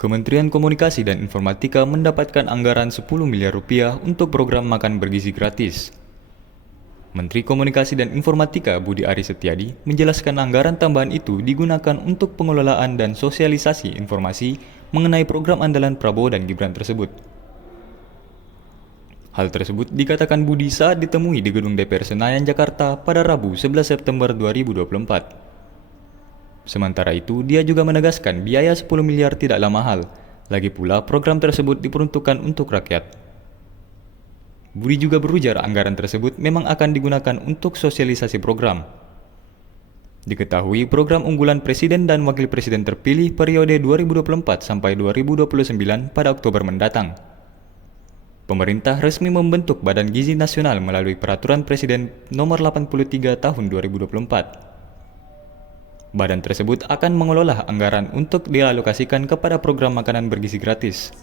Kementerian Komunikasi dan Informatika mendapatkan anggaran 10 miliar rupiah untuk program makan bergizi gratis. Menteri Komunikasi dan Informatika Budi Aris Setiadi menjelaskan anggaran tambahan itu digunakan untuk pengelolaan dan sosialisasi informasi mengenai program andalan Prabowo dan Gibran tersebut. Hal tersebut dikatakan Budi saat ditemui di Gedung DPR Senayan, Jakarta pada Rabu 11 September 2024. Sementara itu, dia juga menegaskan biaya 10 miliar tidaklah mahal. Lagi pula, program tersebut diperuntukkan untuk rakyat. Budi juga berujar anggaran tersebut memang akan digunakan untuk sosialisasi program. Diketahui program unggulan Presiden dan Wakil Presiden terpilih periode 2024 sampai 2029 pada Oktober mendatang. Pemerintah resmi membentuk Badan Gizi Nasional melalui Peraturan Presiden Nomor 83 Tahun 2024. Badan tersebut akan mengelola anggaran untuk dialokasikan kepada program makanan bergizi gratis.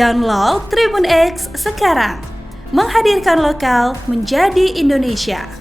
Download Tribun X sekarang, menghadirkan lokal menjadi Indonesia.